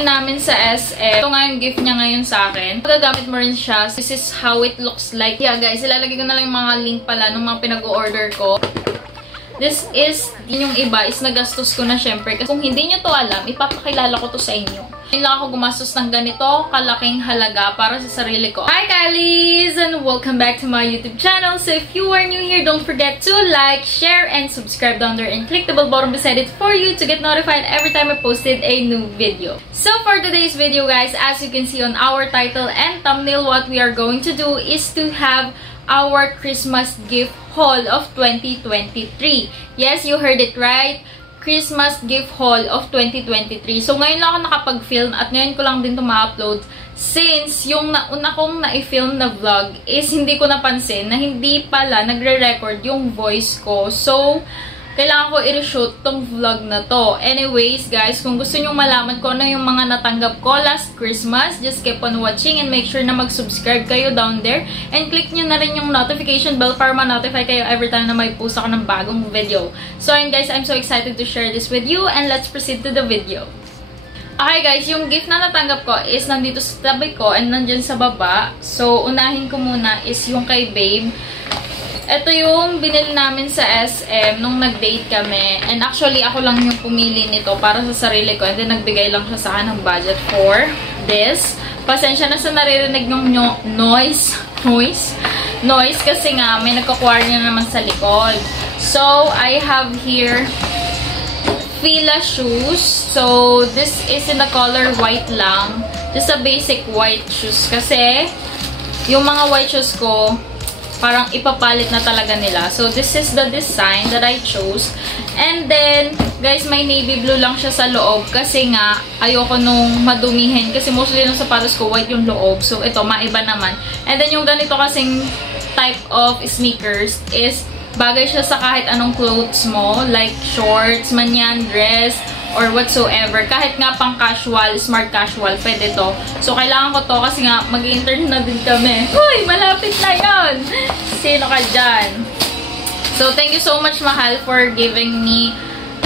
namin sa SM. Ito nga yung gift niya ngayon sa akin. Magagamit mo rin siya. This is how it looks like. Yeah guys, ilalagay ko na lang yung mga link pala ng mga pinag-order ko. This is, yung iba is nagastos ko na syempre. Kasi kung hindi nyo to alam, ipapakilala ko to sa inyo. Ngayon lang ako gumastos ng ganito, kalaking halaga para sa sarili ko. Hi Kylies! And welcome back to my YouTube channel. So if you are new here, don't forget to like, share, and subscribe down there. And click the bell button beside it for you to get notified every time I posted a new video. So for today's video guys, as you can see on our title and thumbnail, what we are going to do is to have our Christmas gift haul of 2023. Yes, you heard it right. Christmas gift haul of 2023. So, ngayon lang ako nakapag-film at ngayon ko lang din ito ma-upload since yung una kong na-film na vlog is hindi ko napansin na hindi pala nagre-record yung voice ko. So, kailangan ko i-reshoot tong vlog na to. Anyways, guys, kung gusto nyo malaman ko ano yung mga natanggap ko last Christmas, just keep on watching and make sure na mag-subscribe kayo down there. And click nyo na rin yung notification bell para ma-notify kayo every time na may post ako ng bagong video. So, ayun guys, I'm so excited to share this with you and let's proceed to the video. Okay guys, yung gift na natanggap ko is nandito sa tabi ko and nandyan sa baba. So, unahin ko muna is yung kay Babe. Ito yung binili namin sa SM nung nag-date kami. And actually, ako lang yung pumili nito para sa sarili ko. And then, nagbigay lang siya sa akin ng budget for this. Pasensya na sa naririnig yung noise kasi nga, may nagkakwar niya naman sa likod. So, I have here Fila shoes. So, this is in the color white lang. Just a basic white shoes. Kasi, yung mga white shoes ko, parang ipapalit na talaga nila. So, this is the design that I chose. And then, guys, may navy blue lang siya sa loob. Kasi nga, ayoko nung madumihin. Kasi mostly ng sapatos ko, white yung loob. So, ito, maiba naman. And then, yung ganito kasing type of sneakers is bagay siya sa kahit anong clothes mo. Like, shorts, man yan, dress, or whatsoever. Kahit nga pang casual, smart casual, pwede to. So, kailangan ko to kasi nga mag-intern na din kami. Uy, malapit na yun! Sino ka dyan? So, thank you so much, Mahal, for giving me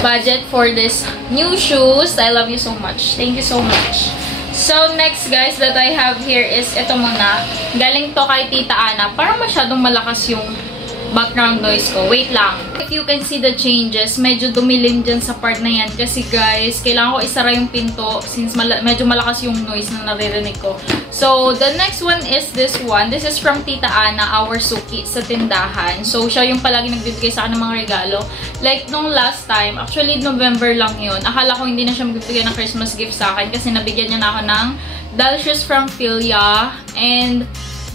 budget for this new shoes. I love you so much. Thank you so much. So, next, guys, that I have here is ito muna. Galing to kay Tita Ana. Parang masyadong malakas yung background noise ko. Wait lang. If you can see the changes, medyo dumilim dyan sa part na yan. Kasi guys, kailangan ko isara yung pinto since medyo malakas yung noise na naririnig ko. So, the next one is this one. This is from Tita Ana, our suki sa tindahan. So, siya yung palagi nagbibigay sa akin ng mga regalo. Like, nung last time, actually, November lang yun. Akala ko hindi na siya magbibigay ng Christmas gift sa akin kasi nabigyan niya na ako ng doll shoes from Philia and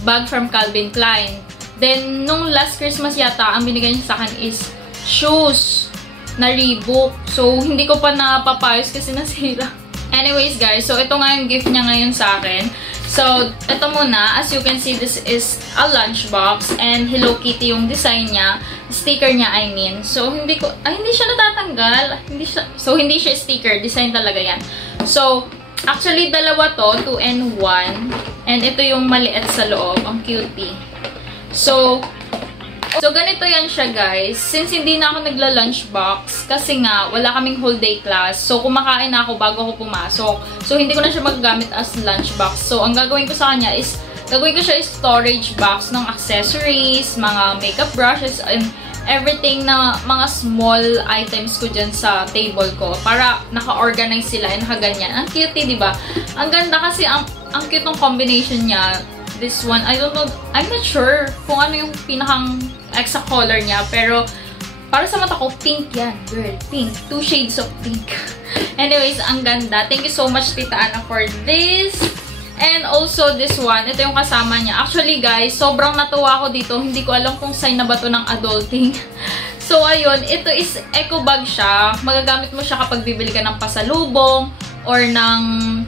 bag from Calvin Klein. Then, nung last Christmas yata, ang binigay niya sa akin is shoes na Reebok. So, hindi ko pa napapayos kasi nasira. Anyways, guys, so ito nga yung gift niya ngayon sa akin. So, ito muna. As you can see, this is a lunchbox. And Hello Kitty yung design niya. Sticker niya, I mean. So, hindi siya natatanggal. Hindi siya sticker. Design talaga yan. So, actually, dalawa to, 2 and 1. And ito yung maliit sa loob. Ang cutie. So, ganito yan siya, guys. Since hindi na ako nagla-lunchbox, kasi nga, wala kaming whole day class. So, kumakain na ako bago ako pumasok. So, hindi ko na siya magagamit as lunchbox. So, ang gagawin ko sa kanya is, gagawin ko siya is storage box ng accessories, mga makeup brushes, and everything na mga small items ko dyan sa table ko. Para naka-organize sila and nakaganyan. Ang cute, diba? Ang ganda kasi, ang cute ng combination niya. This one, I don't know, I'm not sure kung ano yung pinakang exact color niya, pero para sa mata ko, pink yan, girl, pink. 2 shades of pink. Anyways, ang ganda. Thank you so much, Tita Ana, for this. And also, this one, ito yung kasama niya. Actually, guys, sobrang natuwa ako dito. Hindi ko alam kung sign na ba ito ng adulting. So, ayun, ito is eco bag siya. Magagamit mo siya kapag bibili ka ng pasalubong, or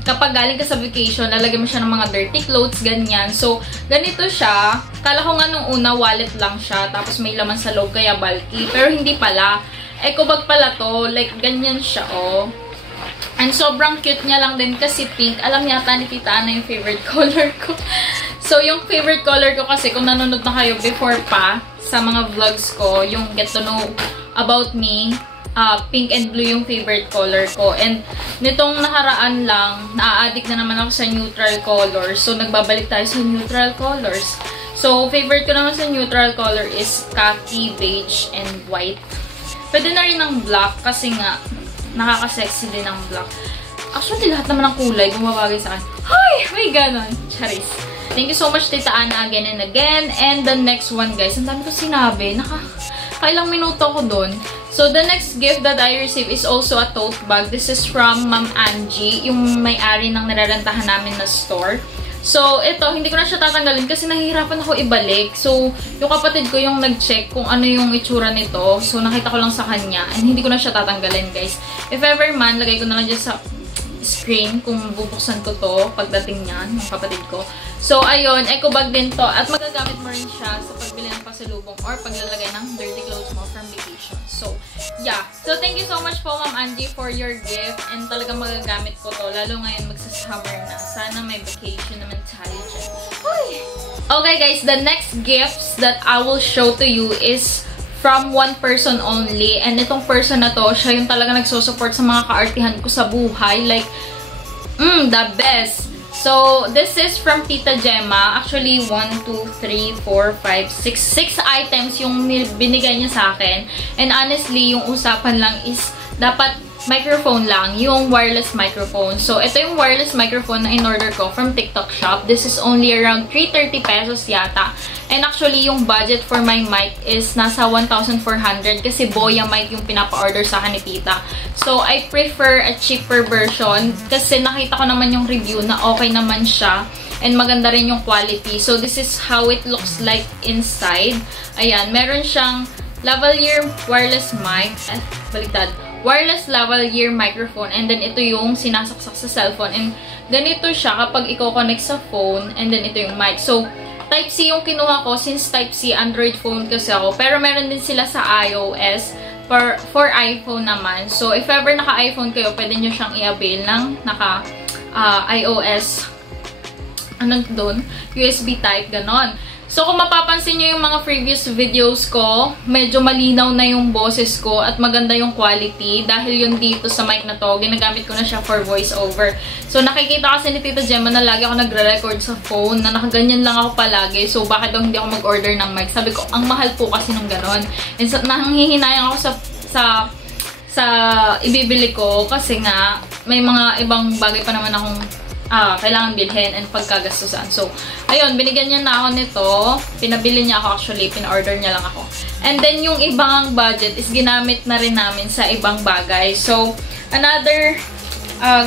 kapag galing ka sa vacation, lalagyan mo siya ng mga dirty clothes, ganyan. So, ganito siya. Kala ko nga nung una, wallet lang siya. Tapos may laman sa loob, kaya bulky. Pero hindi pala. Eco bag pala to. Like, ganyan siya, oh. And sobrang cute niya lang din kasi pink. Alam yata ni Tita Ana yung favorite color ko. So, yung favorite color ko kasi, kung nanonood na kayo before pa sa mga vlogs ko, yung get to know about me, pink and blue yung favorite color ko. And nitong nakaraan lang, naa-addict na naman ako sa neutral colors. So, nagbabalik tayo sa neutral colors. So, favorite ko naman sa neutral color is khaki, beige, and white. Pwede na rin ng black kasi nga, nakaka-sexy din ng black. Actually, lahat naman ng kulay bumabagay sa akin. Ay! May ganon. Charis. Thank you so much, Tita Ana, again and again. And the next one, guys, ang dami ko sinabi. Nakailang minuto ko dun. So, the next gift that I received is also a tote bag. This is from Ma'am Angie, yung may-ari ng nirarentahan namin na store. So, ito, hindi ko na siya tatanggalin kasi nahihirapan ako ibalik. So, yung kapatid ko yung nag-check kung ano yung itsura nito. So, nakita ko lang sa kanya. And hindi ko na siya tatanggalin, guys. If ever man, lagay ko na lang dyan sa screen kung bubuksan ko to pagdating niyan, ng kapatid ko. So, ayun, eco bag din to. At magagamit mo rin siya sa pagbili ng pasalubong or paglalagay ng dirty clothes mo from vacation. So, yeah. So, thank you so much po, Ma'am Angie, for your gift. And talagang magagamit ko to. Lalo ngayon, magsasummer na. Sana may vacation naman tayo dyan. Okay, guys. The next gifts that I will show to you is from one person only. And itong person na to, siya yung talaga nagsusupport sa mga kaartihan ko sa buhay. Like, the best. So, this is from Tita Gemma. Actually, 1, 2, 3, 4, 5, 6 items yung binigay niya sa akin. And honestly, yung usapan lang is dapat microphone lang, yung wireless microphone. So, ito yung wireless microphone na in-order ko from TikTok shop. This is only around 330 pesos yata. And actually, yung budget for my mic is nasa 1,400 kasi Boya mic yung pinapa-order sa akin ni Tita. So, I prefer a cheaper version kasi nakita ko naman yung review na okay naman siya and maganda rin yung quality. So, this is how it looks like inside. Ayan, meron siyang lavalier wireless mic. Baliktad. Wireless lavalier microphone, and then ito yung sinasaksak sa cellphone, and ganito siya kapag i-connect sa phone, and then ito yung mic. So, Type-C yung kinuha ko since Type-C Android phone kasi ako, pero meron din sila sa iOS for iPhone naman. So, if ever naka-iPhone kayo, pwede nyo siyang i-avail ng iOS USB type, ganon. So, kung mapapansin nyo yung mga previous videos ko, medyo malinaw na yung boses ko at maganda yung quality dahil yun dito sa mic na to, ginagamit ko na siya for voiceover. So, nakikita kasi ni Tita Gemma na lagi ako nagre-record sa phone, na nakaganyan lang ako palagi. So, bakit daw hindi ako mag-order ng mic? Sabi ko, ang mahal po kasi ng ganon. And so, nanghihinayang ako sa ibibili ko kasi nga, may mga ibang bagay pa naman akong kailangan bilhin and pagkagastusan. So, ayun, binigyan niya na ako nito. Pinabili niya ako actually. Pina-order niya lang ako. And then, yung ibang budget is ginamit na rin namin sa ibang bagay. So, another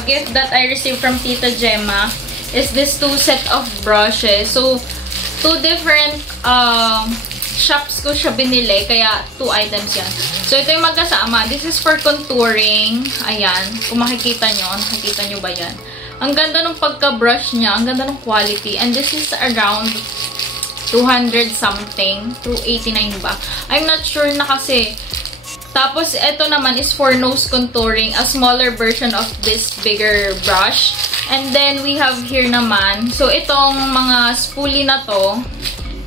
gift that I received from Tita Gemma is this 2 set of brushes. So, 2 different shops ko siya binili. Kaya, 2 items yan. So, ito yung magkasama. This is for contouring. Ayan. Kung makikita nyo ba yan? Ang ganda ng pagka-brush niya. Ang ganda ng quality. And this is around 200 something. 289 ba? I'm not sure na kasi. Tapos, ito naman is for nose contouring. A smaller version of this bigger brush. And then, we have here naman. So, itong mga spoolie na to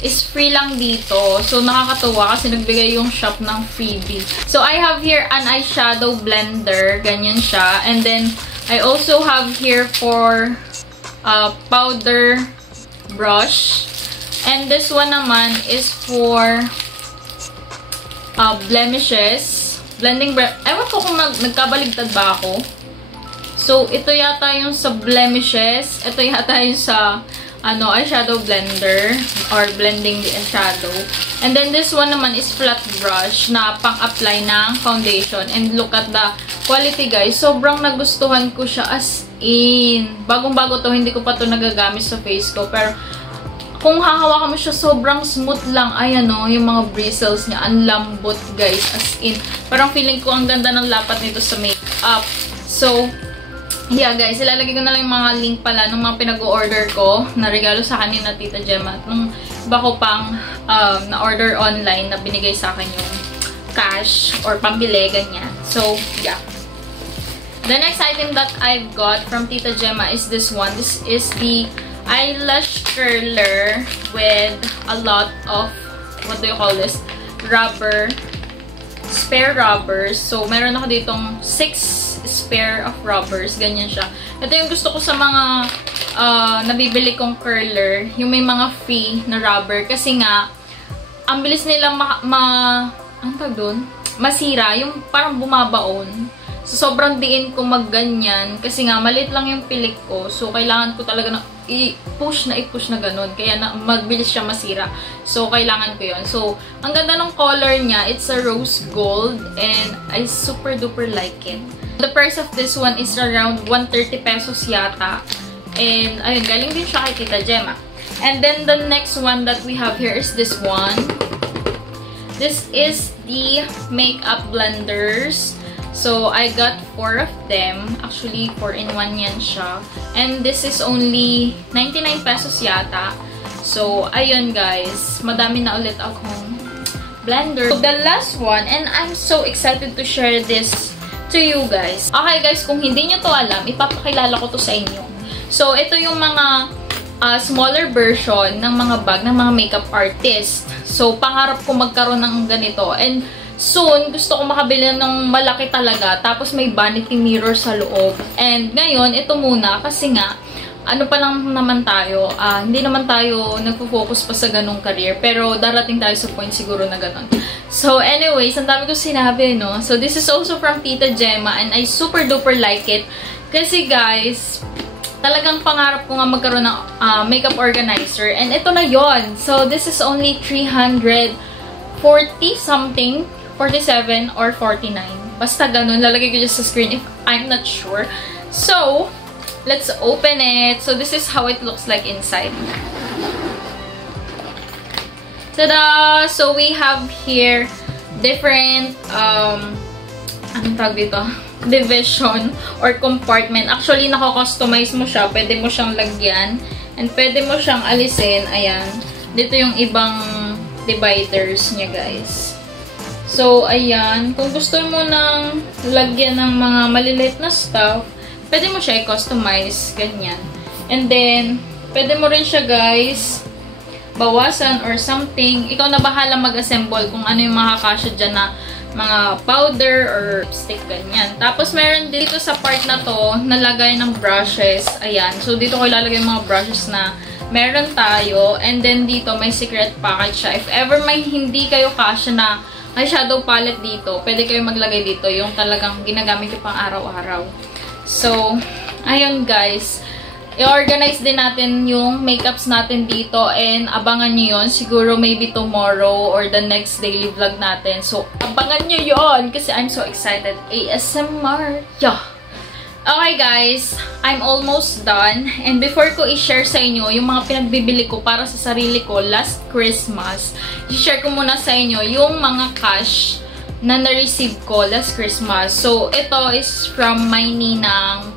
is free lang dito. So, nakakatuwa kasi nagbigay yung shop ng freebie. So, I have here an eyeshadow blender. Ganyan siya. And then, I also have here for powder brush. And this one naman is for blemishes. Blending brush. Ewan ko kung nagkabaligtad ba ako. So, ito yata yung sa blemishes. Ito yata yung sa eyeshadow blender or blending the eyeshadow. And then this one naman is flat brush na pang-apply ng foundation. And look at the quality, guys. Sobrang nagustuhan ko siya as in. Bagong-bago to, hindi ko pa to nagagamit sa face ko. Pero kung hahawakan mo siya, sobrang smooth lang. Ayan o, yung mga bristles niya. Ang lambot, guys. As in. Parang feeling ko ang ganda ng lapat nito sa makeup. So, yeah, guys, ilalagay ko na lang yung mga link pala ng mga pinag-order ko na regalo sa kanina Tita Gemma. At nung iba ko pang na-order online na binigay sa akin yung cash or pambili, ganyan. So, yeah. The next item that I've got from Tita Gemma is this one. This is the eyelash curler with a lot of, what do you call this? Rubber spare rubbers. So, meron ako ditong 6 spare of rubbers. Ganyan siya. Ito yung gusto ko sa mga nabibili kong curler. Yung may mga free na rubber. Kasi nga, ang bilis nilang ano tawag doon? Masira. Yung parang bumabaon. So, sobrang diin ko magganyan. Kasi nga, maliit lang yung pilik ko. So, kailangan ko talaga na i-push na ganun. Kaya magbilis siya masira. So, kailangan ko yun. So, ang ganda ng color niya. It's a rose gold. And I super duper like it. The price of this one is around 130 pesos yata. And, ayun, galing din siya kay Tita Gemma. And then, the next one that we have here is this one. This is the makeup blenders. So, I got 4 of them. Actually, 4-in-1 yan siya. And this is only 99 pesos yata. So, ayun guys. Madami na ulit akong blender. So, the last one, and I'm so excited to share this to you guys. Okay guys, kung hindi nyo to alam, ipapakilala ko to sa inyo. So, ito yung mga smaller version ng mga bag ng mga makeup artist. So, pangarap ko magkaroon ng ganito. And soon, gusto ko makabili ng malaki talaga. Tapos may vanity mirror sa loob. And ngayon, ito muna. Kasi nga, ano pa lang naman tayo. Hindi naman tayo nagpo-focus pa sa ganong career. Pero darating tayo sa point siguro na ganon. So anyways, ang dami ko sinabi, no? So this is also from Tita Gemma. And I super duper like it. Kasi guys, talagang pangarap ko nga magkaroon ng makeup organizer. And ito na yon. So this is only 340 something. 47 or 49. Basta ganun. Lalagay ko just sa screen if I'm not sure. So, let's open it. So, this is how it looks like inside. Tada! So, we have here different, anong tawag dito? Division or compartment. Actually, nako-customize mo siya. Pwede mo siyang lagyan. And pwede mo siyang alisin. Ayan. Dito yung ibang dividers niya, guys. So, ayan. Kung gusto mo nang lagyan ng mga maliliit na stuff, pwede mo siya i-customize. Ganyan. And then, pwede mo rin siya, guys, bawasan or something. Ikaw na bahala mag-assemble kung ano yung makakasya dyan na mga powder or lipstick, ganyan. Tapos, meron dito sa part na to, nalagay ng brushes. Ayan. So, dito ko ilalagay yung mga brushes na meron tayo. And then, dito, may secret package siya. If ever may hindi kayo kasya na eyeshadow palette dito, pwede kayo maglagay dito yung talagang ginagamit ko pang araw-araw. So, ayun guys. I-organize din natin yung makeups natin dito and abangan nyo yun. Siguro maybe tomorrow or the next daily vlog natin. So, abangan nyo yun kasi I'm so excited. ASMR! Yeah! Okay guys, I'm almost done. And before ko i-share sa inyo yung mga pinagbibili ko para sa sarili ko last Christmas, i-share ko muna sa inyo yung mga cash na na-receive ko last Christmas. So, ito is from my ninang,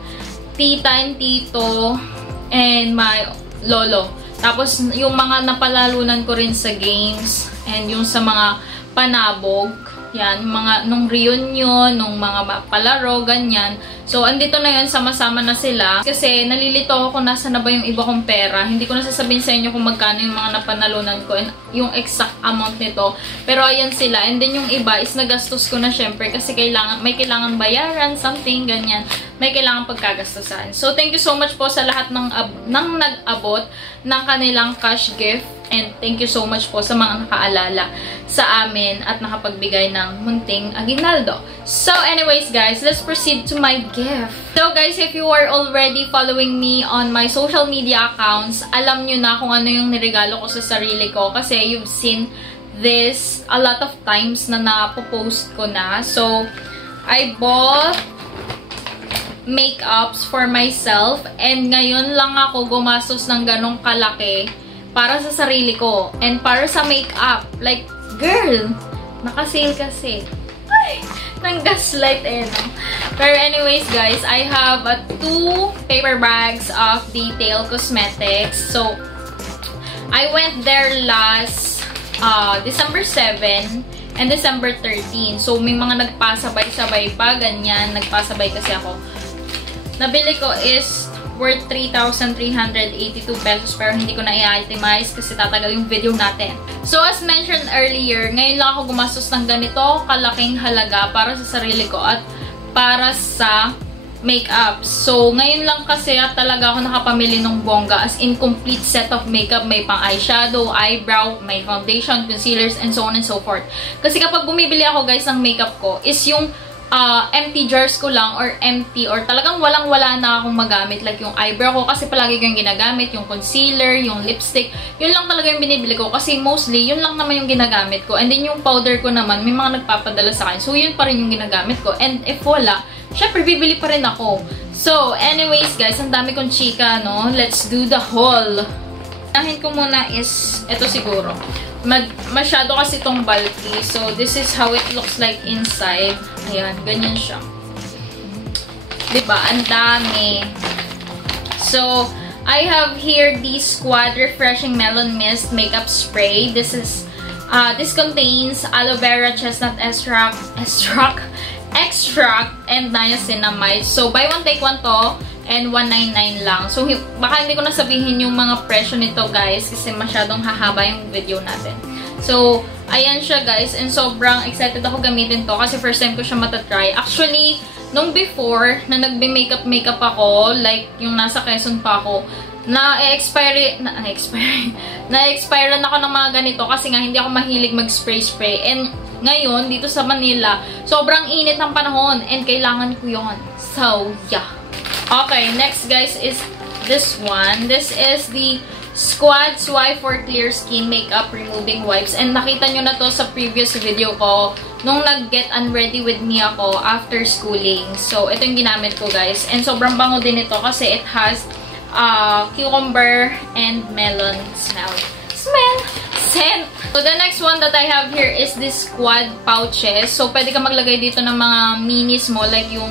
tita and tito, and my lolo. Tapos, yung mga napalalunan ko rin sa games, and yung sa mga panabog. Yan, mga nung reunion, nung mga palaro, ganyan. So, andito na yun, sama-sama na sila. Kasi, nalilito ako kung nasa na ba yung iba kong pera. Hindi ko na sasabihin sa inyo kung magkano yung mga napanalunan ko and yung exact amount nito. Pero, ayan sila. And then, yung iba is nagastos ko na syempre kasi may kailangan bayaran, something, ganyan. May kailangan pagkagastusan. So, thank you so much po sa lahat ng nag-abot ng kanilang cash gift. And thank you so much po sa mga nakaalala sa amin at nakapagbigay ng munting aguinaldo. So anyways guys, let's proceed to my gift. So guys, if you are already following me on my social media accounts, alam nyo na kung ano yung niregalo ko sa sarili ko kasi you've seen this a lot of times na napopost ko na. So, I bought makeups for myself and ngayon lang ako gumastos ng ganong kalaki para sa sarili ko. And para sa makeup. Like, girl! Naka-sale kasi. Ay! Nang gaslight eh, no? Pero anyways, guys, I have 2 paper bags of Detail Cosmetics. So, I went there last December 7 and December 13. So, may mga nagpasabay-sabay pa, ganyan. Nagpasabay kasi ako. Nabili ko is worth 3,382 pesos pero hindi ko na i-itemize kasi tatagal yung video natin. So, as mentioned earlier, ngayon lang ako gumastos ng ganito kalaking halaga para sa sarili ko at para sa makeup. So, ngayon lang kasi talaga ako nakapamili ng bongga as in complete set of makeup. May pang eyeshadow, eyebrow, may foundation, concealers, and so on and so forth. Kasi kapag bumibili ako guys ng makeup ko is yung empty jars ko lang or empty or talagang walang-wala na akong magamit. Like yung eyebrow ko kasi palagi ko yung ginagamit, yung concealer, yung lipstick. Yun lang talaga yung binibili ko kasi mostly yun lang naman yung ginagamit ko. And then yung powder ko naman, may mga nagpapadala sa akin. So yun pa rin yung ginagamit ko. And if wala, syempre, bibili pa rin ako. So, anyways, guys, ang dami kong chika, no? Let's do the haul. Unahin ko muna is, ito siguro. Masyado kasi itong bulky. So, this is how it looks like inside. Ayan, ganyan siya. Diba? Ang dami. So, I have here the Squad Refreshing Melon Mist Makeup Spray. This contains aloe vera, chestnut extract and niacinamide. So, buy one, take one to. And 199 lang. So, baka hindi ko na sabihin yung mga presyo nito, guys. Kasi masyadong hahaba yung video natin. So, ayan siya, guys. And sobrang excited ako gamitin to. Kasi first time ko siya matatry. Actually, nung before, na nagbe-makeup ako, like, yung nasa Quezon pa ako, na-expire na ako ng mga ganito. Kasi nga, hindi ako mahilig mag-spray-spray. And, ngayon, dito sa Manila, sobrang init ng panahon and kailangan ko yun. So, yeah. Okay, next guys is this one. This is the Squad Swipe for Clear Skin Makeup Removing Wipes. And nakita nyo na to sa previous video ko nung nag-get unready with me ako after schooling. So, ito yung ginamit ko guys. And sobrang bango din ito kasi it has cucumber and melon scent. So, the next one that I have here is this Squad pouches. So, pwede ka maglagay dito ng mga minis mo, like yung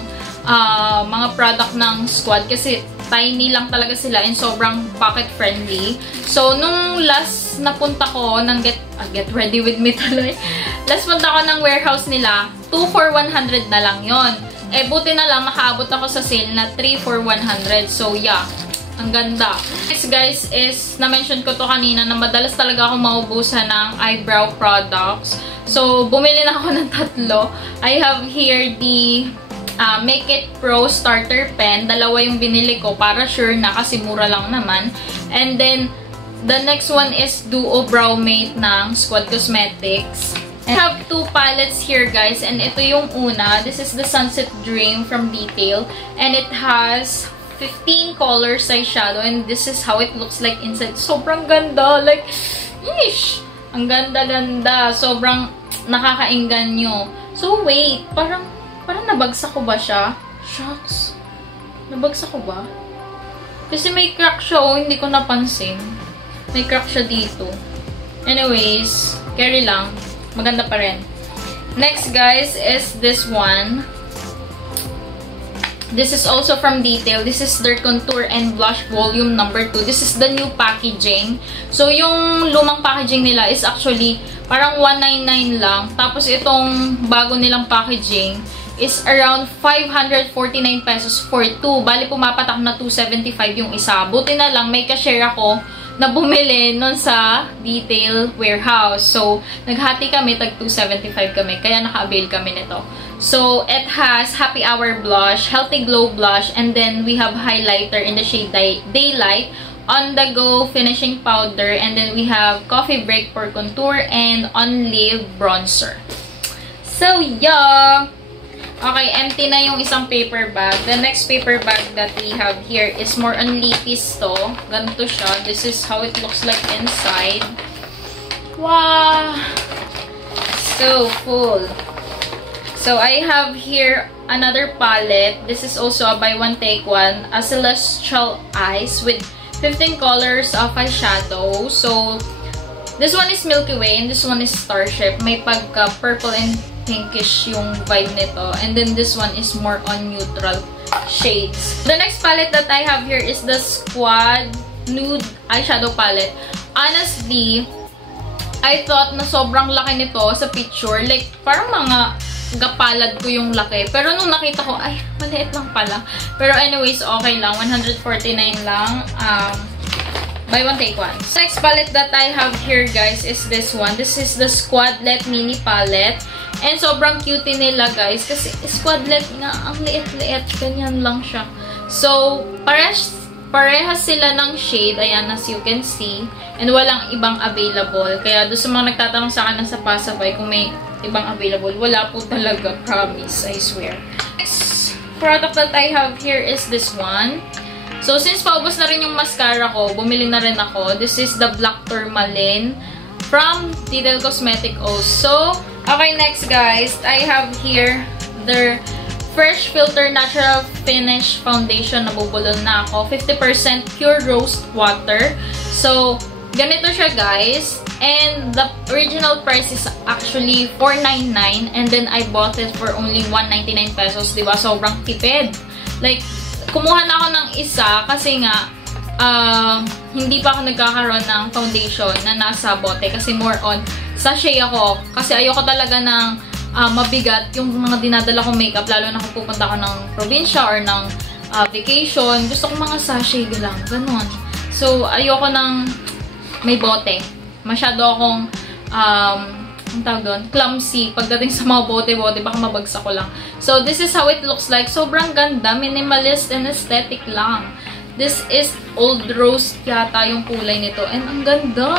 mga product ng Squad kasi tiny lang talaga sila and sobrang pocket friendly. So, nung last napunta ko ng get ready with me tuloy. Last punta ko ng warehouse nila, 2 for 100 na lang yon. Eh, buti na lang makaabot ako sa sale na 3 for 100. So, yeah. Ang ganda. Next guys is, na-mention ko to kanina na madalas talaga ako maubusan ng eyebrow products. So, bumili na ako ng 3. I have here the Make It Pro Starter Pen. 2 yung binili ko para sure na kasi mura lang naman. And then, the next one is Duo Brow Mate ng Squad Cosmetics. I have 2 palettes here guys. And ito yung una. This is the Sunset Dream from Detail. And it has 15 colors eyeshadow and this is how it looks like inside. Sobrang ganda. Like, ish! Ang ganda-ganda. Sobrang nakakainganyo. So, wait. Parang nabagsak ko ba siya? Shucks. Nabagsak ko ba? Kasi may crack siya. Oh, hindi ko napansin. May crack siya dito. Anyways, carry lang. Maganda pa rin. Next, guys, is this one. This is also from Detail. This is their Contour and Blush Volume number 2. This is the new packaging. So, yung lumang packaging nila is actually parang 199 lang. Tapos, itong bago nilang packaging is around 549 pesos for 2. Bali, pumapatak na 275 yung isa. Buti na lang, may ka-share ako na bumili nun sa Detail warehouse. So, naghati kami, tag 275 kami. Kaya naka-avail kami nito. So, it has Happy Hour Blush, Healthy Glow Blush, and then we have highlighter in the shade Daylight, On The Go Finishing Powder, and then we have Coffee Break for Contour, and On Live Bronzer. So, yeah! Okay, empty na yung isang paper bag. The next paper bag that we have here is more on Lipis to. Ganito siya. This is how it looks like inside. Wow! So full. So, I have here another palette. This is also a buy one, take one. A Celestial Eyes with 15 colors of eyeshadow. So, this one is Milky Way and this one is Starship. May pagka-purple and pinkish yung vibe nito. And then this one is more on neutral shades. The next palette that I have here is the Squad Nude Eyeshadow Palette. Honestly, I thought na sobrang laki nito sa picture. Like, parang mga gapalad ko yung laki. Pero nung nakita ko, ay, maliit lang pala. Pero anyways, okay lang. 149 lang. Buy one, take one. Next palette that I have here, guys, is this one. This is the Squadlet Mini Palette. And sobrang cute nila, guys. Kasi Squadlet nga, ang liit-liit. Ganyan lang siya. So, parehas sila ng shade. Ayan, as you can see. And walang ibang available. Kaya doon sa mga nagtatanong sa akin ng sa Pasabay kung may ibang available, wala po talaga. Promise, I swear. Next product that I have here is this one. So, since paubos na rin yung mascara ko, bumili na rin ako. This is the Black Tourmaline from Detail Cosmetics also. Okay, next guys, I have here their Fresh Filter Natural Finish Foundation. Nabubulol na ako. 50% pure rose water. So, ganito siya guys. And the original price is actually $4.99. And then I bought it for only 199 pesos. Diba? Sobrang tipid. Like, kumuha na ako ng isa kasi nga hindi pa ako nagkakaroon ng foundation na nasa bote kasi more on sachet ako. Kasi ayoko talaga ng mabigat yung mga dinadala kong makeup lalo na kung pupunta ako ng probinsya or ng vacation. Gusto ko mga sachet lang. Ganon. So, ayoko ng may bote. Masyado akong ang tawag doon, clumsy. Pagdating sa mga bote-bote, baka mabagsak ko lang. So, this is how it looks like. Sobrang ganda. Minimalist and aesthetic lang. This is Old Rose yata yung kulay nito. And ang ganda.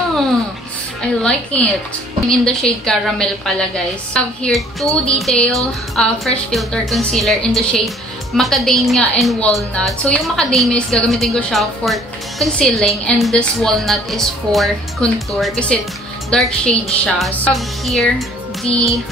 I like it. In the shade Caramel pala, guys. I have here two Detail Fresh Filter Concealer in the shade Macadamia and Walnut. So, yung Macadamia is gagamitin ko siya for concealing. And this Walnut is for contour. Kasi dark shade siya. So, I have here the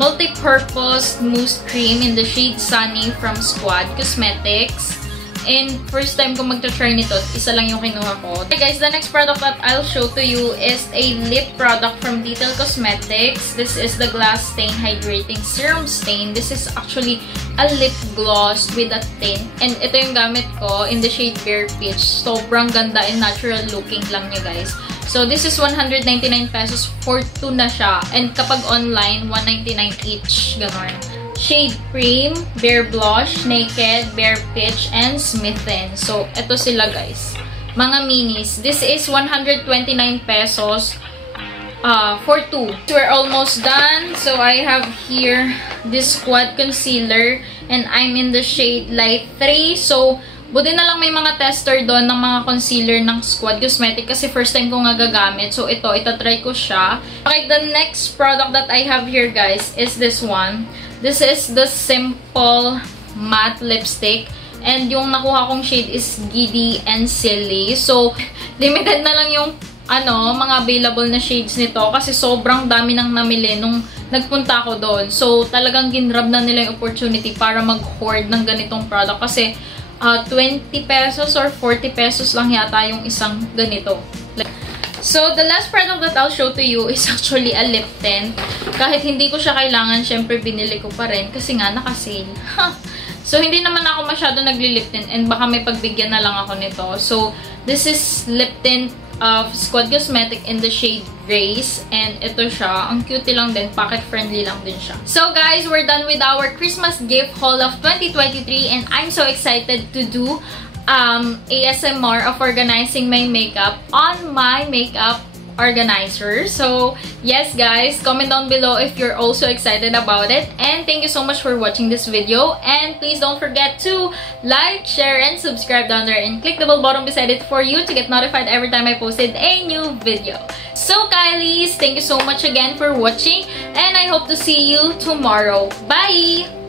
multi-purpose mousse cream in the shade Sunny from Squad Cosmetics. And first time ko magta-try nito, isa lang yung kinuha ko. Okay guys, the next product that I'll show to you is a lip product from Detail Cosmetics. This is the Glass Stain Hydrating Serum Stain. This is actually a lip gloss with a tint. And ito yung gamit ko in the shade Bare Peach. Sobrang ganda and natural looking lang niya guys. So, this is 199 pesos for 2 na siya. And kapag online, 199 each. Ganon. Shade Cream, Bare Blush, Naked, Bare Peach, and Smithen. So, ito sila guys. Mga minis. This is 129 pesos for 2. We're almost done. So, I have here this Squad Concealer. And I'm in the shade Light 3. So, buti na lang may mga tester doon ng mga concealer ng Squad Cosmetics kasi first time ko nga gagamit. So, ito, itatry ko siya. Okay, the next product that I have here, guys, is this one. This is the Simple Matte Lipstick. And yung nakuha kong shade is Giddy and Silly. So, limited na lang yung mga available na shades nito kasi sobrang dami nang namili nung nagpunta ako doon. So, talagang ginrab na nila yung opportunity para mag-hoard ng ganitong product kasi 20 pesos or 40 pesos lang yata yung isang ganito. So, the last product that I'll show to you is actually a lip tint. Kahit hindi ko siya kailangan, syempre binili ko pa rin kasi nga naka-sale. So, hindi naman ako masyado nagli-lip tint and baka may pagbigyan na lang ako nito. So, this is lip tint of Squad Cosmetics in the shade Grace. And ito siya. Ang cute lang din. Pocket-friendly lang din siya. So, guys, we're done with our Christmas gift haul of 2023 and I'm so excited to do ASMR of organizing my makeup on my makeup organizer. So, yes guys, comment down below if you're also excited about it. And thank you so much for watching this video. And please don't forget to like, share, and subscribe down there. And click the bell button beside it for you to get notified every time I posted a new video. So, Kylies, thank you so much again for watching. And I hope to see you tomorrow. Bye!